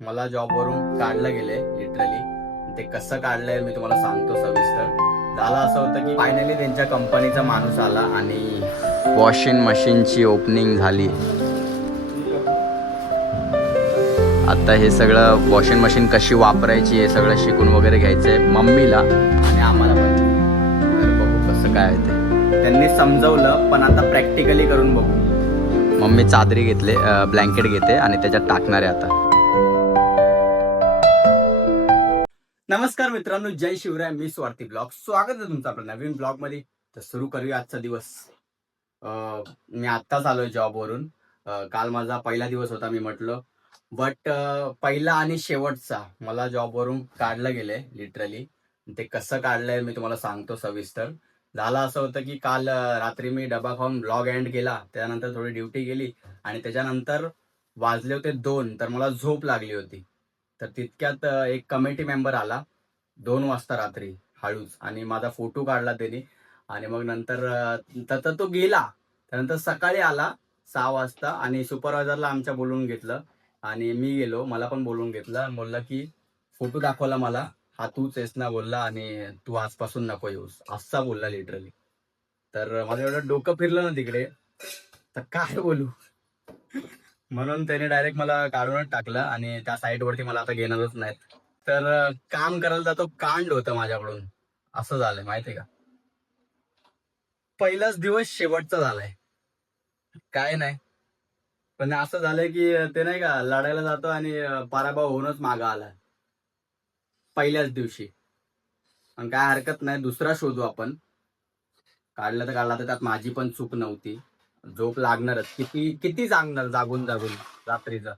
मला जॉबवरून काढलं गेलंय लिटरली. ते कसं काढलंय मी तुम्हाला सांगतो सविस्तर. झालं असं होतं की फायनली त्यांच्या कंपनीचा माणूस आला आणि वॉशिंग मशीनची ओपनिंग झाली. आता हे सगळं वॉशिंग मशीन कशी वापरायची हे सगळं शिकून वगैरे घ्यायचंय मम्मीला आणि आम्हाला पण. तर बघू कसं काय आहे ते. त्यांनी समजवलं पण आता प्रॅक्टिकली करून बघू. मम्मी चादरी घेतले, ब्लँकेट घेते आणि त्याच्यात टाकणार आहे आता. नमस्कार मित्रांनो, जय शिवराय. मी स्वार्थी ब्लॉग. स्वागत आहे तुमचं आपल्या नवीन ब्लॉग मध्ये. तर सुरू करूया आजचा दिवस. मी आत्ताच आलोय जॉबवरून. काल माझा पहिला दिवस होता मी म्हटलं, बट पहिला आणि शेवटचा मला जॉबवरून काढलं गेलंय लिटरली. ते कसं काढलंय मी तुम्हाला सांगतो सविस्तर. झालं असं होतं की काल रात्री मी डबा खाऊन ब्लॉग एंड केला, त्यानंतर थोडी ड्युटी केली आणि त्याच्यानंतर वाजले होते 2, तर मला झोप लागली होती. तर तितक्यात एक कमिटी मेंबर आला 2 वाजता रात्री हळूच, आणि माझा फोटो काढला त्यांनी. आणि मग नंतर तर तो गेला. त्यानंतर सकाळी आला 6 वाजता आणि सुपरवायझरला आमच्या बोलवून घेतलं आणि मी गेलो, मला पण बोलवून घेतलं. बोलला की फोटो दाखवला मला, हा तूच आहेस ना बोलला, आणि तू आजपासून नको येऊस, असा बोलला लिटरली. तर माझं एवढं डोकं फिरलं ना तिकडे, तर काय बोलू. म्हणून त्याने डायरेक्ट मला काढूनच टाकलं आणि त्या साईट वरती मला आता घेणारच नाहीत. तर काम करायला जातो, कांड होतं माझ्याकडून. असं झालंय माहितीये का. पहिलाच दिवस शेवटचा झालाय. काय नाही, पण असं झालंय की ते नाही का लढायला जातो आणि पराभव होऊनच मागं आलाय पहिल्याच दिवशी. पण काय हरकत नाही, दुसरा शोधू आपण. काढलं तर काढला, तर त्यात माझी पण चूक नव्हती. झोप लागणारच, किती किती जागणार जागून जागून रात्रीचं.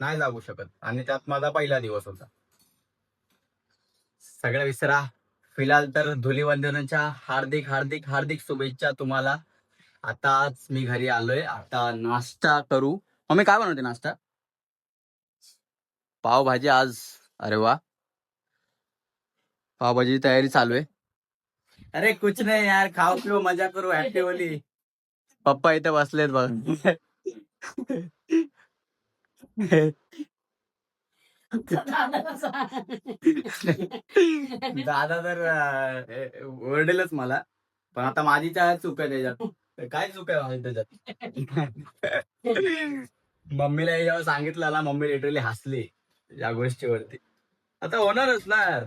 नाही जागू शकत, आणि त्यात माझा पहिला दिवस होता. सगळं विसरा. फिलहाल तर धुलीवंदनाच्या हार्दिक हार्दिक हार्दिक शुभेच्छा तुम्हाला. आताच मी घरी आलोय, आता नाश्ता करू. मम्मी काय बनवते नाश्ता? पावभाजी आज. अरे वा, पावभाजीची तयारी चालू आहे. अरे कुछ नाही यार, खाओ पिओ मजा करू ऍक्टिव्हली. पप्पा इथे बसलेत बघ. दादा तर ओरडेलच मला. पण आता माझी काय चूक आहे त्याच्यात, काय चूक आहे माझी त्याच्यात. मम्मीला जेव्हा सांगितलं ना, मम्मी लिटरली हसली या गोष्टीवरती. आता होणारच ना यार.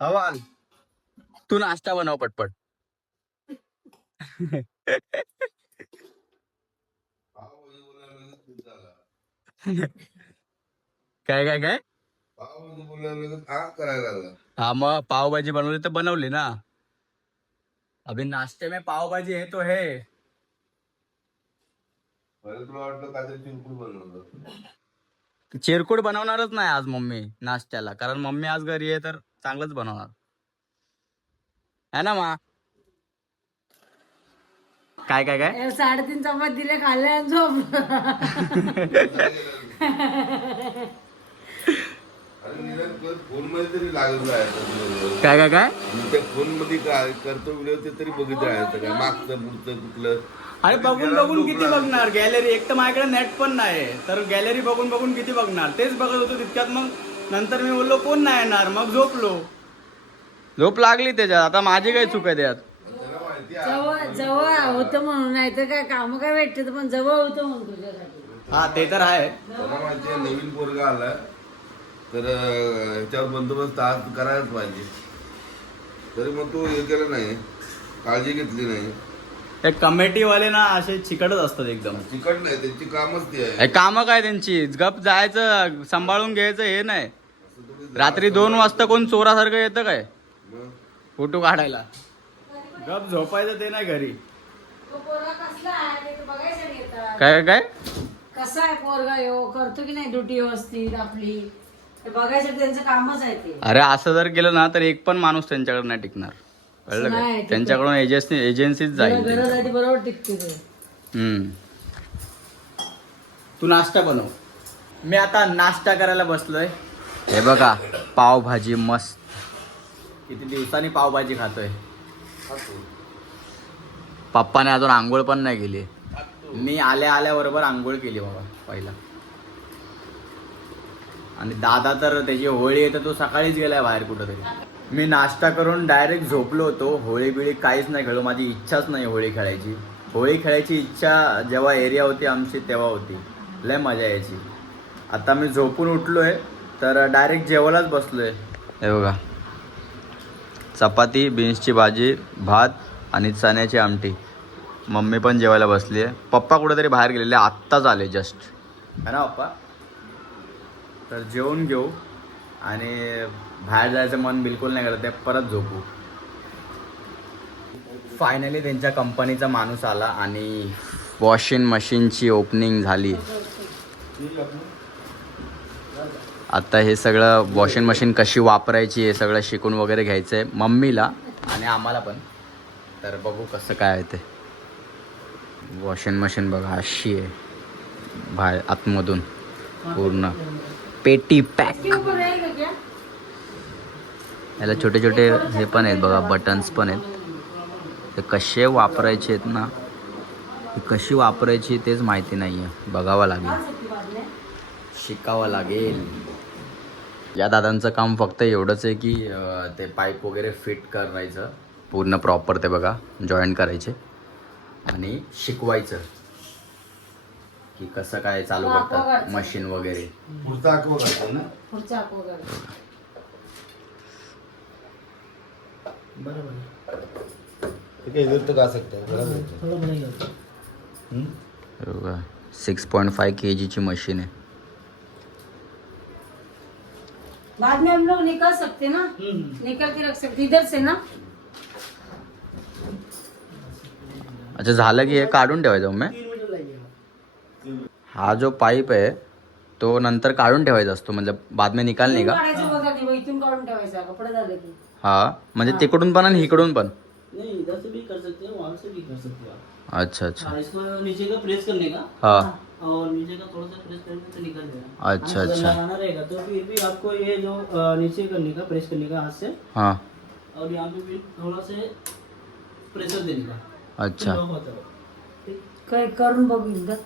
सवाल, तू नाश्ता बनव पटपट. काय काय काय हा, मग पावभाजी बनवली तर बनवली ना. अभी नाश्ते में पावभाजी है तो है. चिरकुट बनवणारच नाही आज मम्मी नाश्त्याला, कारण मम्मी आज घरी आहे तर चांगलंच बनवणार है ना मा. काय काय काय 3.5 चपात दिले, खाल्ले आणि झोप. फोन मध्ये तरी लागत राहायचं. काय काय काय त्या फोन मध्ये काय करतो व्हिडिओ ते तरी बघित राहायचं काय, मागचं पुढचं कुठलं. अरे बघून बघून किती बघणार गॅलरी. एक तर माझ्याकडे नेट पण नाही, तर गॅलरी बघून बघून किती बघणार. तेच बघत होतो तितक्यात. मग नंतर मी बोललो कोण नाही येणार, मग झोपलो. झोप लागली त्याच्यात. आता माझी काय चूक आहे त्यात. त्याला माहिती जवळ जवळ होतं म्हणून, नाही तर काय काम काय भेटते, पण जवळ होतं म्हणून तुझ्यासाठी. हा ते तर आहे. त्याला माहिती आहे नवीन पोरगा आला तर ह्याच्यावर बंदोबस्त आज करायलाच पाहिजे. तरी मग तू हे केलं नाही, काळजी घेतली नाही. ते कमिटीवाले ना असे चिकटच असतात एकदम. चिकट नाही, त्यांची कामच ती आहे. काम काय त्यांची, गप जायचं सांभाळून घ्यायचं हे नाही. रात्री 2 वाजता कोण चोरासारखं येतं काय मग फोटो काढायला. गप झोपायचं ते नाही घरी. तो पोरगा कसला आहे ते बघायसाठी येतात. काय काय कसा आहे पोरगा, यो करतो की नाही ड्युटी व्यवस्थित आपली, ते बघायसाठी त्यांचं कामच आहे ते. अरे असं जर केलं ना तर एक पण माणूस त्यांच्याकडे नाही टिकणार, कळलं नाही काय. टिकत. त्यांच्याकडून एजन्सीच जाईल. गरज आहे ती बरोबर टिकते ते. तू नाश्ता बनव. मी आता नाश्ता करायला बसलोय. हे बघा पावभाजी मस्त. किती दिवसांनी पावभाजी खातोय. पप्पाने अजून आंघोळ पण नाही केली. मी आल्याबरोबर आंघोळ केली बाबा पहिला. आणि दादा तर त्याची होळी आहे तर तो सकाळीच गेलाय बाहेर कुठंतरी. मी नाश्ता करून डायरेक्ट झोपलो होतो. होळी बिळी काहीच नाही खेळलो, माझी इच्छाच नाही होळी खेळायची. होळी खेळायची इच्छा जेव्हा एरिया होती आमची तेव्हा होती, लय मजा यायची. आता मी झोपून उठलोय तर डायरेक्ट जेवायलाच बसलोय. हे बघा, चपाती, बीन्सची भाजी, भात आणि चण्याची आमटी. मम्मी पण जेवायला बसली आहे. पप्पा कुठेतरी बाहेर गेलेले, आत्ताच आले जस्ट, है ना पप्पा? तर जेवून घेऊ आणि बाहेर जायचं मन बिलकुल नाही करत आहे, परत झोपू. फायनली त्यांच्या कंपनीचा माणूस आला आणि वॉशिंग मशीनची ओपनिंग झाली. आता हे सगळं वॉशिंग मशीन कशी वापरायची हे सगळं शिकून वगैरे घ्यायचं आहे मम्मीला आणि आम्हाला पण. तर बघू कसं काय आहे ते. वॉशिंग मशीन बघा अशी आहे, बाहेर आतमधून पूर्ण पेटी पॅक. याला छोटे छोटे हे पण आहेत बघा, बटन्स पण आहेत. ते कसे वापरायचे आहेत ना, कशी वापरायची तेच माहिती नाही आहे, बघावं लागेल, शिकावं लागेल. या दादांचं काम फक्त एवढंच आहे की ते पाईप वगैरे फिट करायचं पूर्ण प्रॉपर, ते बघा जॉईन करायचे आणि शिकवायचं की कसं काय चालू करतात मशीन वगैरे. पुढचा आखवा करतो ना. पुढचा वगैरे ठीक आहे, इधर तक आ सकता है, बराबर है. बघा 6.5 kg ची मशीन आहे. बाद में हम लोग निकल सकते ना, निकल के रख सकते इधर से ना. अच्छा, झालं की हे काढून ठेवायचं मग. हा जो पाईप आहे तो नंतर काढून ठेवायचा असतो, म्हणजे बाद में निकालणे का? काढायचं बघा की इथून काढून ठेवायचा, कपडे झाले की. हा, म्हणजे तिकडून पण आणि इकडून पण. नहीं, इधर से भी कर सकते हैं, वहाँ से भी कर सकते हो आप. अच्छा अच्छा. हाँ, इसको नीचे का प्रेस करने का हा, और नीचे का थोड़ा सा प्रेस करने से निकल जाएगा. अच्छा अगर अच्छा. लगाना रहेगा तो फिर भी आपको ये जो नीचे करने का, प्रेस करने का हाथ से, हा, और यहाँ पे भी थोड़ा से प्रेशर देने का. अच्छा. लॉक होता है. ठीक. काय करून बघू एकदा.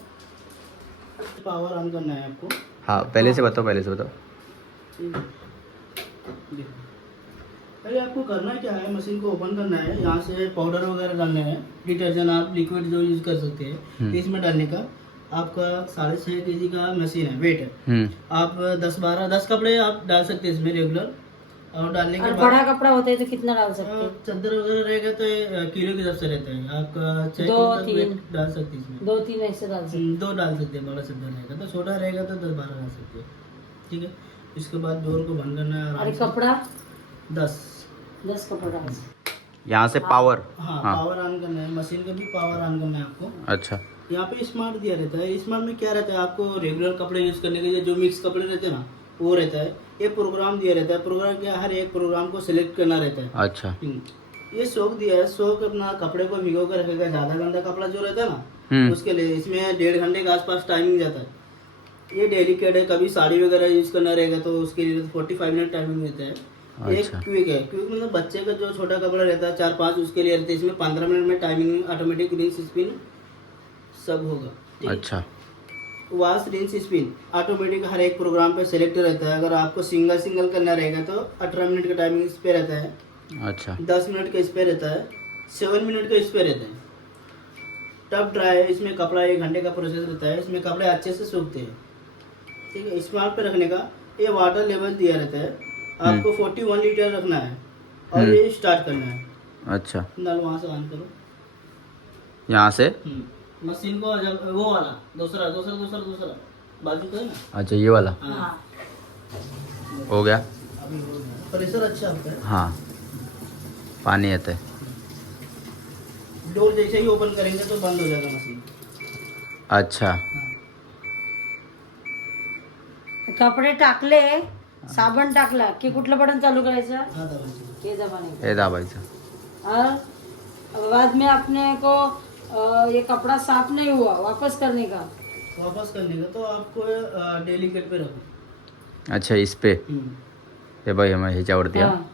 पावर ऑन करना है आपको. हा, पहले से बताओ, पहले से बताओ. ठीक है. देखो. पहले आपको करना क्या है, मशीन को ओपन करना है. यहाँ से पाउडर वगैरह डालने हैं, डिटर्जेंट आप लिक्विड जो यूज कर सकते हैं इसमें डालने का. आपका 6.5 kg का मशीन है, वेट है. आप 10 कपड़े आप डाल सकते हैं इसमें रेगुलर. और डालने के और बाद बड़ा कपड़ा होता है तो कितना डाल सकते हैं? चादर वगैरह रहेगा तो किलो के हिसाब से रहता है. आपका 6 दो, किलो तक तीन. वेट डाल सकते हैं इसमें. 2-3 ऐसे डाल सकते 2 डाल सकते हैं, बड़ा चादर रहेगा तो, छोटा रहेगा तो 10-12 डाल सकते हैं. ठीक है. इसके बाद डोर को बंद करना है हैं. आराम आणि से. कपड़ा 10 कपड़ा डाल सकते. यहाँ से पावर. हाँ, हाँ. पावर ऑन करना है, मशीन का भी पावर ऑन करना है आपको. अच्छा. यहाँ पे स्मार्ट दिया रहता है. स्मार्ट में क्या रहता है, आपको रेगुलर कपड़े यूज करने के लिए जो मिक्स कपड़े रहते हैं ना, वो रहता है. ये प्रोग्राम दिया रहता है. प्रोग्राम क्या, हर एक प्रोग्राम को सिलेक्ट करना रहता है. अच्छा. ये सोक दिया है. सोक अपना कपड़े को भिगो कर रखेगा. ज्यादा गंदा कपड़ा जो रहता है ना, उसके लिए इसमें 1.5 घंटे के आसपास टाइमिंग जाता है. ये डेलिकेट है, कभी साड़ी वगैरह यूज करना रहेगा तो उसके लिए 45 मिनट टाइमिंग रहता है. एक अच्छा. क्विक है. क्विक मतलब बच्चे का जो छोटा कपड़ा रहता है 4-5 उसके लिए रहता है. इसमें 15 मिनट में टाइमिंग, ऑटोमेटिक रिंस स्पिन सब होगा. ठीक है? अच्छा. वॉश रिंस स्पिन ऑटोमेटिक हर एक प्रोग्राम पे सेलेक्ट रहता है. अगर आपको सिंगल सिंगल करना रहेगा तो 18 मिनट का टाइमिंग इस पे रहता है. अच्छा. 10 मिनट का इस पे रहता है. 7 मिनट का इस पे रहता है. टब ड्राई है, इसमें कपड़ा 1 घंटे का प्रोसेस रहता है. इसमें कपड़े अच्छे से सूखते हैं. ठीक है. स्मार्ट पे रखने का ये वाटर लेवल दिया रहता है. आपको 41 लीटर रखना है और ये स्टार्ट करना है. अच्छा. नल वहाँ से ऑन करो. यहाँ से. मशीन को जब वो वाला दूसरा बाजू का है ना. अच्छा, ये वाला हाँ. हो गया. अभी हो गया. प्रेशर अच्छा होता है. हाँ, पानी येत आहे. डोर जैसे ही ओपन करेंगे तो बंद हो जाएगा मशीन. अच्छा. हाँ. कपडे टाकले, साबण टाकला की कुठलं बटन चालू करायचं? हाँ दबाइए. हे जमाने. हे दाबायचं. और बाद में अपने को ये कपड़ा साफ नहीं हुआ, वापस करने का. वापस करने का तो आपको डेलीकेट पे रखो. अच्छा, इस पे हे बघ, हे ह्याच्यावरती हाँ.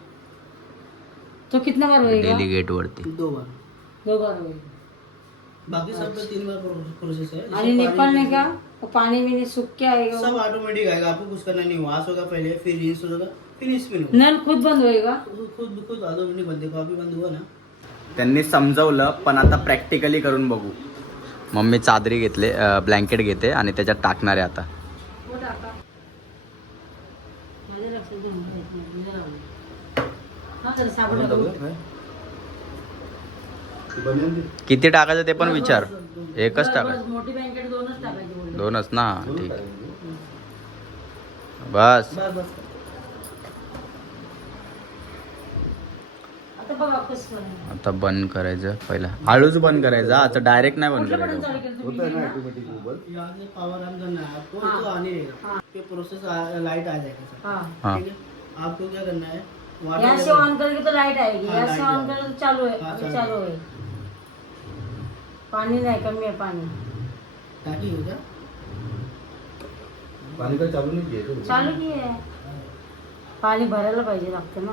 तो कितना बार होएगा? डेलीगेट वरती. 2 बार. 2 बार होएगा. बाकी सब पे 3 बार प्रोसेस है. आणि निकालने का? वो पानी में नहीं सूख के आएगा सब वो? ऑटोमेटिक आएगा, आपको कुछ करना नहीं, वॉश होगा पहले, फिर रिंस होगा, फिर स्पिन होगा। नल खुद बंद होएगा? खुद ऑटोमेटिक बंद, देखो अभी बंद हुआ ना। त्यांनी समजवलं, पण आता प्रॅक्टिकली करून बघू. मम्मी चादरी घेतले, ब्लँकेट घेते आणि त्याच्यात टाकणार आहे आता. वो टाका. माझ्या लक्षात येऊन जात नाही, मी लावलं. हा तर साबण टाकू. किती टाकायचं ते पण विचार. एकच बस, टाकायचं. मोठी बँकेट 2च टाकायची बोलले. 2च ना, ठीक. बस. बस बस. आता बघा कसं आहे. आता बंद करायचं पहिला. हळूच बंद करायचं, आता डायरेक्ट नाही बंद कुठलं बटन करायचं. चालू केलं तुम्ही? होता है ना ऑटोमेटिक ऊपर. यहाँ से पावर ऑन करना है आपको, हाँ। तो आने रहेगा, हाँ। ये प्रोसेस लाइट आ जाएगा सर। हाँ. हाँ. ठीक है, आपको क्या करना है, यहाँ से ऑन करके तो लाइट आएगी, हाँ, यहाँ से लाइट ऑन आएगी। करके तो चालू है. हाँ, अभी चालू चालू है. पानी नाही, कमी आहे पाणी. टाकी हो क्या? पानी का चालू नहीं किया तो चालू की आहे. पाणी भरायला पाहिजे, लागतं ना.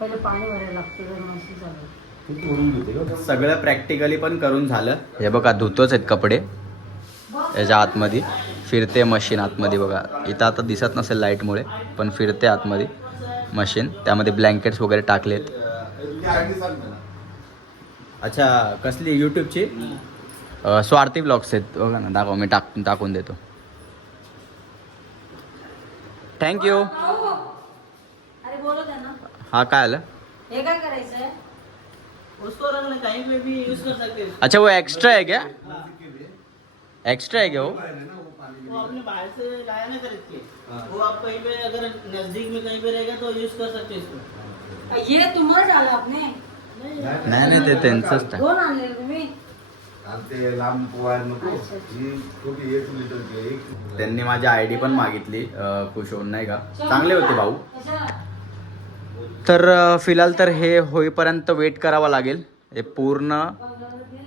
पहिले पाणी भरायला लागतं, तर मशीन चालू. तू तोडून घेते का? सगळं प्रॅक्टिकली पण करून झालं. हे बघा धुतोच आहेत कपडे याच्या आतमध्ये. फिरते मशीन आतमध्ये बघा. इथं आता दिसत नसेल लाईटमुळे, पण फिरते आतमध्ये मशीन. त्यामध्ये ब्लँकेट्स वगैरे टाकलेत. तुझी आयडी सांग ना. अच्छा, कसली यूट्यूबची? स्वार्थी ब्लॉग्स आहेत बघा ना, दाखव, मी टाकून देतो. थँक्यू. अरे बोलत आहे ना. हा काय आलं? हे काय करायचं आहे? उसको रखना कहीं पे भी यूज कर सकते हैं। अच्छा, वो एक्स्ट्रा है क्या? हाँ। एक्स्ट्रा है क्या वो? वो आपने बाहर से लाया ना खरीद के, वो आप कहीं पे अगर नजदीक में कहीं पे रहेगा तो यूज कर सकते हैं इसको। ये तुम्हाला डाला आपने? नाही नाही, ते त्यांचंच आहे. 2 आणले तुम्ही? आणि ते लांब पोहायला नको. अच्छा, अच्छा. ही छोटी 1 लिटरची एक. त्यांनी माझी आयडी पण मागितली, खुश होऊन नाही का. चांगले होते भाऊ. कशाला? तर फिलहाल तर हे होईपर्यंत वेट करावा लागेल. हे पूर्ण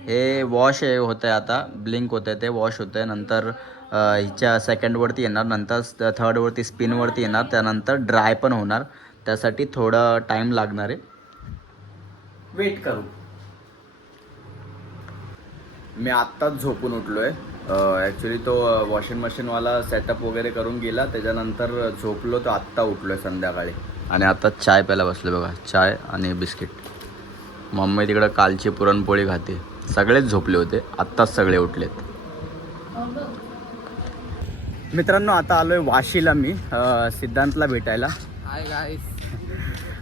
हे वॉश होतं आहे, आता ब्लिंक होतं आहे, ते वॉश होतं आहे. नंतर हिच्या सेकंडवरती येणार, नंतर थर्डवरती स्पिनवरती येणार, त्यानंतर ड्राय पण होणार. त्यासाठी थोडं टाईम लागणार आहे, वेट करू. मी आत्ताच झोपून उठलो आहे. ॲक्च्युली तो वॉशिंग मशीनवाला सेटअप वगैरे करून गेला, त्याच्यानंतर झोपलो, तो आत्ता उठलो आहे संध्याकाळी. आणि आता चाय प्यायला बसलो बघा, चाय आणि बिस्किट. मम्मी तिकडं कालची पुरणपोळी खाते. सगळेच झोपले होते, आत्ताच सगळे उठलेत. मित्रांनो, आता आलो आहे वाशीला मी, सिद्धांतला भेटायला. Hi guys.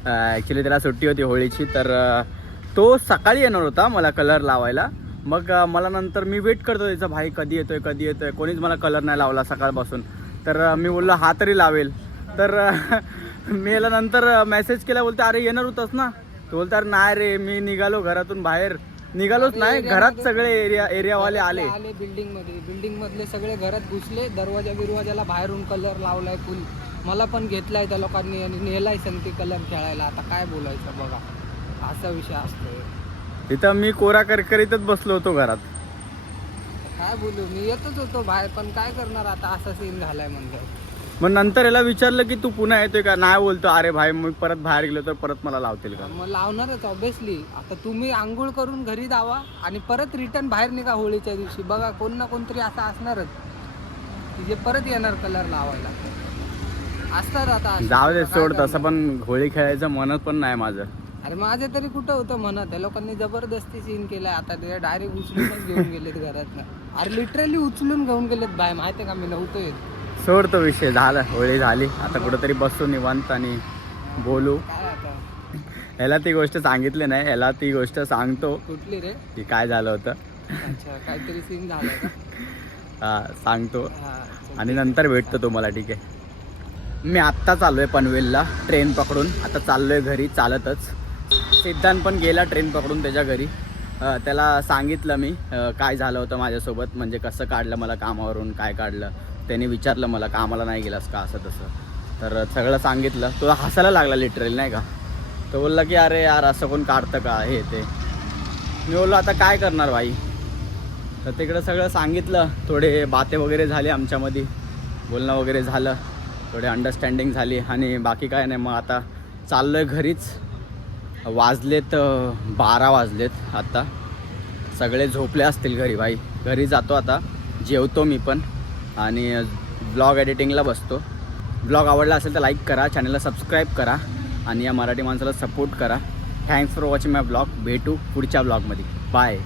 ॲक्च्युली त्याला सुट्टी होती होळीची, तर तो सकाळी येणार होता मला कलर लावायला. मग मला नंतर मी वेट करतो त्याचा, भाई कधी येतोय. कोणीच मला कलर नाही लावला सकाळपासून. तर मी बोललो हा तरी लावेल. तर मी याला नंतर मेसेज केला, बोलते अरे येणार होतास ना. तो बोलतो अरे नाही रे, मी निघालो घरातून बाहेर. निघालोच नाही, घरात सगळे एरियावाले आले. बिल्डिंग मधले सगळे घरात घुसले. दरवाजाला बाहेरून कलर लावलाय फुल. मला पण घेतलाय त्या लोकांनी आणि नेलाय संगती कलर खेळायला. आता काय बोलायचं बघा, असा विषय असतोय. तिथं मी कोरा करकरीतच बसलो होतो घरात. काय बोलू, मी येतच होतो बाहेर, पण काय करणार आता, असा सीन झालाय म्हणजे. मग नंतर याला विचारलं की तू पुन्हा येतोय का, नाही बोलतो अरे भाई मी परत बाहेर गेलो तर परत मला लावतील का. मग लावणारच ऑब्विसली. आता तुम्ही आंघोळ करून घरी जावा आणि परत रिटर्न बाहेर निघा होळीच्या दिवशी. बघा कोण ना कोणतरी असं असणारच की जे परत येणार कलर लावायला. असतात आता जाऊ दे, काय सोड. करणार? तसं पण होळी खेळायचं मनत पण नाही माझं. अरे माझे तरी कुठं होतं म्हणत. त्या लोकांनी जबरदस्ती सीन केलाय. आता ते डायरेक्ट उचलूनच घेऊन गेलेत घरातनं. अरे लिटरली उचलून घेऊन गेलेत बाय. माहिती आहे का, मी नव्हतो येत. सोड तो विषय, झाला होळी झाली. आता कुठंतरी बसू निवांत आणि बोलू. काय आता ह्याला ती गोष्ट सांगितली नाही, ह्याला ती गोष्ट सांगतो कुठली रे? की काय झालं होतं. अच्छा, काहीतरी सीन झालाय का? हा, सांगतो हा, आणि नंतर भेटतो तुम्हाला, ठीक आहे. मी आत्ता चाललो आहे पनवेलला ट्रेन पकडून. आता चाललो आहे घरी चालतच. सिद्धांत पण गेला ट्रेन पकडून त्याच्या घरी. त्याला सांगितलं मी काय झालं होतं माझ्यासोबत, म्हणजे कसं काढलं मला कामावरून, काय काढलं. त्याने विचारलं मला कामाला नाही गेलास का, असं तसं. तर सगळं सांगितलं. तो हसायला लागला लिटरली, नाही का. तो बोलला की अरे यार असं कोण काढतं का हे ते. मी बोललो आता काय करणार भाई. तर तिकडं सगळं सांगितलं. थोडे बाते वगैरे झाले आमच्यामध्ये, बोलणं वगैरे झालं, थोडे अंडरस्टँडिंग झाली आणि बाकी काय नाही. मग आता चाललो आहे घरीच. वाजलेत 12 वाजलेत आता. सगळे झोपले असतील घरी भाई. घरी जातो आता, जेवतो मी पण आणि ब्लॉग एडिटिंगला बसतो. ब्लॉग आवडला असेल तर लाईक करा, चॅनलला सबस्क्राईब करा आणि या मराठी माणसाला सपोर्ट करा. Thanks for watching my blog. भेटू पुढच्या ब्लॉगमध्ये. बाय.